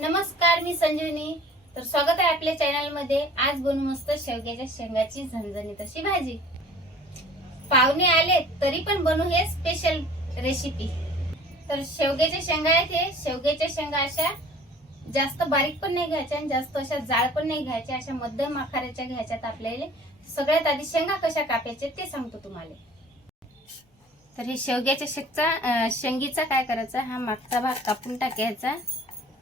नमस्कार, मी संजीवनी. तर स्वागत आहे आपल्या चॅनल मध्ये. आज बनवू मस्त शेवग्याच्या शेंगाची झणझणीत अशी भाजी. पाहुणे आले तरी पण बनवू हे स्पेशल रेसिपी. तर शेवग्याच्या शेंगा आहेत. हे शेवग्याच्या शेंगा अशा जास्त बारीक पण नाही घ्यायच्या आणि जास्त अशा जाड पण नाही घ्यायच्या, अशा मध्यम आकाराच्या घ्यायच्यात आपल्याला. सगळ्यात आधी शेंगा कशा कापायच्या ते सांगतो तुम्हाला. तर हे शेवग्याच्या शेंगीचा काय करायचा, हा मागचा भाग कापून टाकायचा,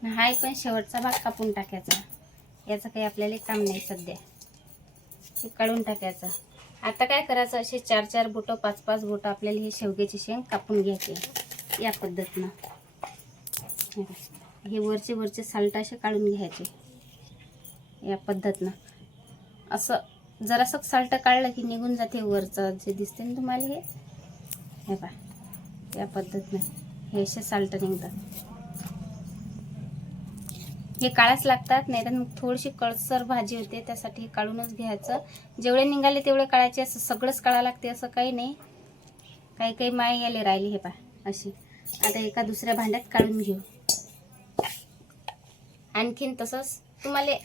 हा पण शेवटचा भाग कापून टाकायचा. याचं काही आपल्याला काम नाही सध्या, हे काढून टाकायचं. आता काय करायचं, असे 4-4 बोटं 5-5 बोटं आपल्याला हे शेवग्याची शेंग कापून घ्यायचे या पद्धतीनं. हे वरचे साल्ट असे काढून घ्यायचे या पद्धतीनं. असं जरासं साल्ट काढलं की निघून जाते वरचं जे दिसते ना तुम्हाला. हे पहा, या पद्धतीनं हे असे साल्ट निघतात. हे काढाच लागतात, नाही तर मग थोडीशी कळसर भाजी होते, त्यासाठी काढूनच घ्यायचं. जेवढे निघाले तेवढे काढायचे, असं सगळंच काढावं लागते असं काही नाही. काही माय याले राहिली. हे पहा अशी. आता एका दुसऱ्या भांड्यात काढून घेऊ. आणखीन तसंच तुम्हाला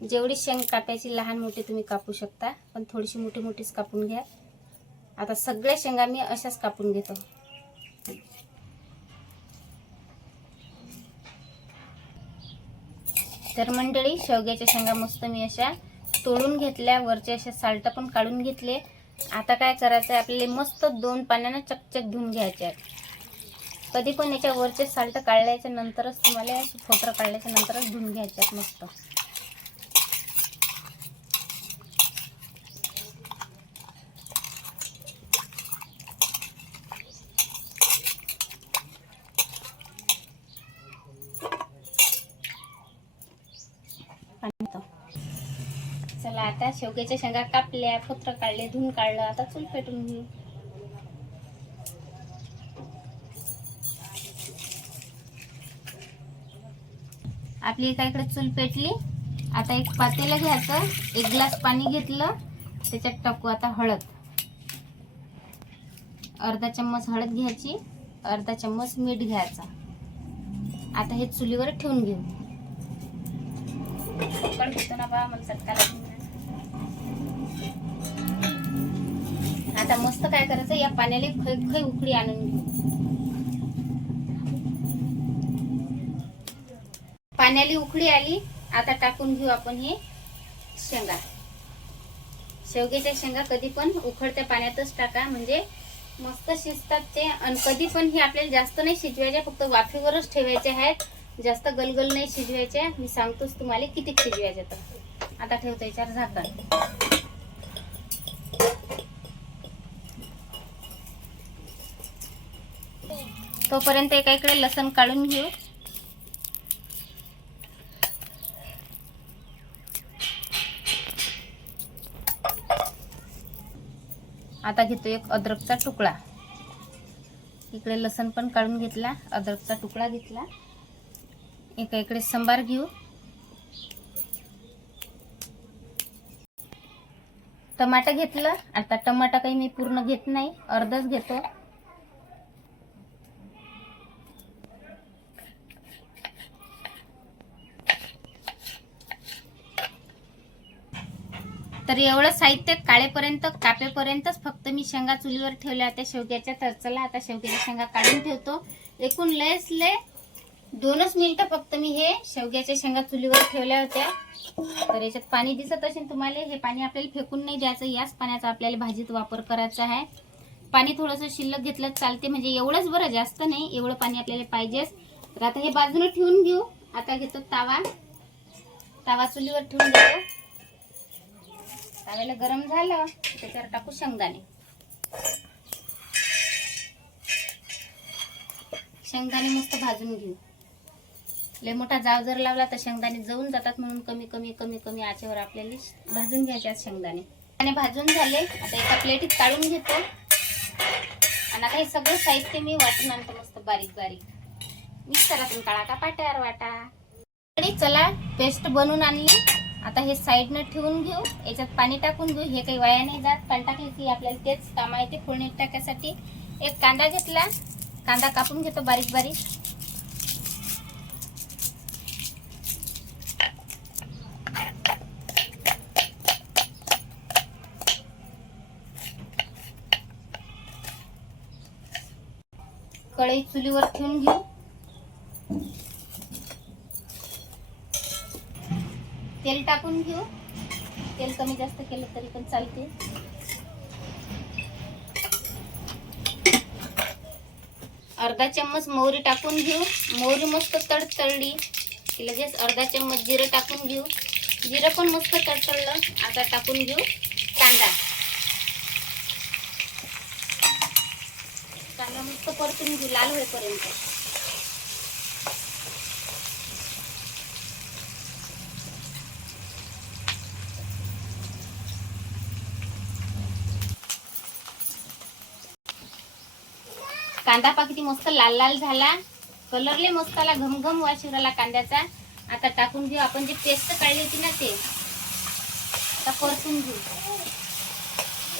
जेवढी शेंग कापायची लहान मोठी तुम्ही कापू शकता, पण थोडीशी मोठीच कापून घ्या. आता सगळ्या शेंगा मी अशाच कापून घेतो. तर मंडळी, शेवग्याच्या शेंगा मस्त मी अशा तोडून घेतल्या, वरचे असे साल्ट पण काढून घेतले. आता काय करायचं आहे, आपल्याला मस्त 2 पाण्यानं चकचक धुवून घ्यायचे आहेत. कधी पण याच्या वरचे साल्ट काढल्याच्या नंतरच तुम्हाला, फोटर काढल्याच्या नंतरच धुवून घ्यायचे आहेत मस्त. चला, आता शेवग्याच्या शेंगा कापल्या, फोत्र काढले, धुवून काढलं. आता चूल पेटून घेऊ. आपली एका इकडे चूल पेटली. आता एक पातेलं घ्यायचं, 1 ग्लास पाणी घेतलं, त्याच्यात टाकू आता हळद. अर्धा चम्मच हळद घ्यायची, अर्धा चम्मच मीठ घ्यायचा. आता हे चुलीवर ठेवून घेऊ. होतो ना बा, मला चटका लागला. आता मस्त काय करायचं, या पाण्याला खै उकळी आणून घेऊ. पाण्याला उकळी आली. आता टाकून घेऊ आपण हे शेंगा. शेवग्याच्या शेंगा कधी पण उकळत्या पाण्यातच टाका, म्हणजे मस्त शिजतात ते. आणि कधी पण हे आपल्याला जास्त नाही शिजवायचे, फक्त वाफेवरच ठेवायचे आहेत. जास्त गलगल नाही शिजवायचे. मी सांगतोच तुम्हाला किती शिजवायचे. तर आता ठेवतो याच्यावर झाकण. तोपर्यंत एका इकडे लसण काढून घेऊ. आता घेतो एक अद्रकचा तुकडा. इकडे लसण पण काढून घेतला, अद्रकचा तुकडा घेतला. एका इकडे संबार घेऊ. टमाटर घेतलं. आता टमाटा काही मी पूर्ण घेत नाही, अर्धच घेतो. तर एवढं साहित्य कापेपर्यंतच फक्त मी शेंगा चुलीवर ठेवल्या होत्या शेवग्याच्या. तर चला, आता शेवग्याच्या शेंगा काढून ठेवतो. एकूण लयच 2च मिनिटं फक्त मी हे शेवग्याच्या शेंगा चुलीवर ठेवल्या होत्या. तर याच्यात पाणी दिसत असेल तुम्हाला. हे पाणी आपल्याला फेकून नाही द्यायचं, याच पाण्याचा आपल्याला भाजीत वापर करायचा आहे. पाणी थोडंसं शिल्लक घेतलं चालते, म्हणजे एवढंच बरं, जास्त नाही. एवढं पाणी आपल्याला पाहिजेच. तर आता हे बाजूला ठेवून घेऊ. आता घेतो तावा चुलीवर ठेवून घेतो. ताव्याला गरम झालं, त्याच्यावर टाकू शेंगदाणे. शेंगदाणे मस्त भाजून घेऊ. लय मोठा जाळ जर लावला तर शेंगदाणे जळून जातात, म्हणून कमी आचेवर आपल्याला भाजून घ्यायचे आहेत शेंगदाणे. आणि भाजून झाले. आता एका प्लेटीत काढून घेतो. आणि आता हे सगळं साहित्य मी वाटून आणतो मस्त बारीक. मिक्सरातून काढा का पाट्यावर वाटा. चला, पेस्ट बनवून आणली. आता हे साईडनं ठेवून घेऊ. याच्यात पाणी टाकून घेऊ. हे काही वाया नाही जात. पाणी टाकले की आपल्याला तेच कामा येते फोडणी टाकायसाठी. एक कांदा घेतला, कांदा कापून घेतो बारीक. कढई चुलीवर ठेवून घेऊ. तेल टाकून घेऊ. तेल कमी जास्त केलं तरी पण चालते. अर्धा चम्मच मोहरी टाकून घेऊ. मोहरी मस्त तडतडली की लगेच अर्धा चम्मच जिरं टाकून घेऊ. जिरं पण मस्त तडतडलं. आता टाकून घेऊ कांदा. कांदा मस्त परतून घेऊ लाल होईपर्यंत. कांदा पहा किती मस्त लाल लाल झाला. कलरले मस्त आला. घमघम वास येऊ राहिला कांद्याचा. आता टाकून घेऊ आपण जी पेस्ट काढली होती ना ते. आता परतून घेऊ.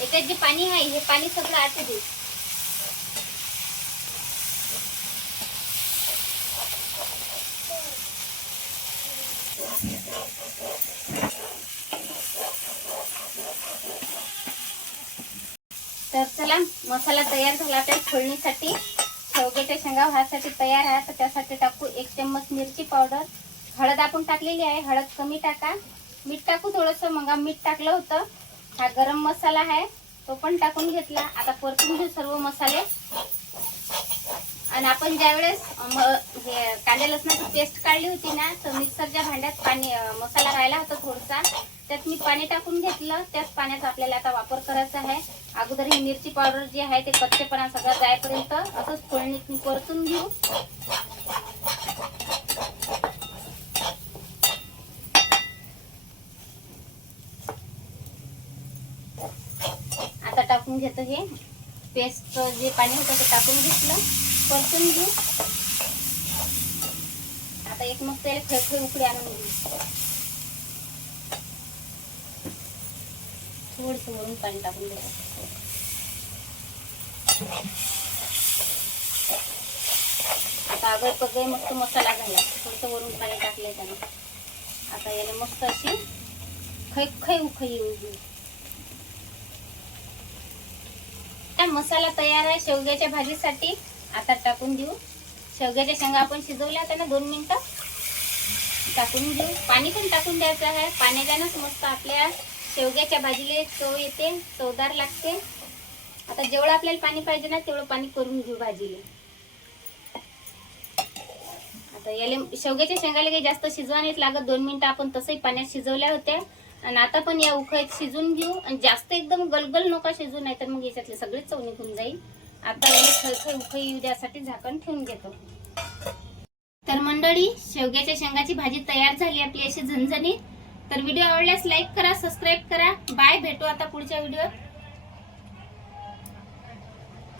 याच्यात जे पाणी आहे हे पाणी सगळं आटू दे. तर चला मसाला तयार झाला. त्या फोडणीसाठी शेवग्याच्या शेंगा भाजसाठी तयार आहे. तर त्यासाठी टाकू 1 चम्मच मिरची पावडर. हळद आपण टाकलेली आहे. हळद कमी टाका. मीठ टाकू थोडंसं. मग मीठ टाकलं होतं. हा गरम मसाला आहे तो पण टाकून घेतला. आता परतून घेऊ सर्व मसाले. आणि आपण ज्यावेळेस हे कांदा लसणाची पेस्ट काढली होती ना तर मिक्सरच्या भांड्यात पाणी मसाला राहिला होता थोडासा. त्यात मी पाणी टाकून घेतलं. त्याच पाण्याचा आपल्याला आता वापर करायचा आहे. अगोदर ही मिरची पावडर जी आहे ते कच्चेपणा सगळा जाईपर्यंत असंच फोडणीत परतून घेऊ. आता टाकून घेतो हे पेस्ट जे पाणी होतं ते टाकून घेतलं. परतून घेऊ. आता एक मग त्याला खळखळ उकळी आणून घेऊ. थोडंसं वरून पाणी टाकून घेऊ. आता अगर पगळे मस्त मसाला झाला. थोडंसं वरून पाणी टाकलंय त्यानं. आता याला मस्त अशी खळखळ उकळी येऊ घेऊ. मसाला तयार आहे शेवग्याच्या भाजीसाठी. आता टाकून देऊ. शेवग्याच्या शेंगा आपण शिजवल्या होत्या ना 2 मिनिटं. टाकून घेऊ. पाणी पण टाकून द्यायचं आहे. पाण्याच्यानंच मस्त आपल्या शेवग्याच्या भाजीला चव येते. चवदार लागते. आता जेवढं आपल्याला पाणी पाहिजे ना तेवढं पाणी करून घेऊ भाजीला. आता याला शेवग्याच्या शेंगाला काही जास्त शिजवा नाही लागत. 2 मिनिटं आपण तसंही पाण्यात शिजवल्या होत्या. आणि आता पण या उकळीत शिजून घेऊ. आणि जास्त एकदम गलगल नका शिजू नाही तर मग याच्यातले सगळे चव निघून जाईल. आता याला खळखळ उकळी येऊ द्यासाठी झाकण ठेवून घेतो. तर मंडळी शेवग्याच्या शेंगाची भाजी तयार झाली आपली अशी झणझणीत. तर व्हिडिओ आवडल्यास लाईक करा, सबस्क्राईब करा. बाय. भेटू आता पुढच्या व्हिडिओत.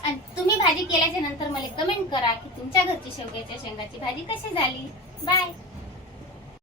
आणि तुम्ही भाजी केल्याच्या नंतर मला कमेंट करा की तुमच्या घरची शेवग्याच्या शेंगाची भाजी कशी झाली. बाय.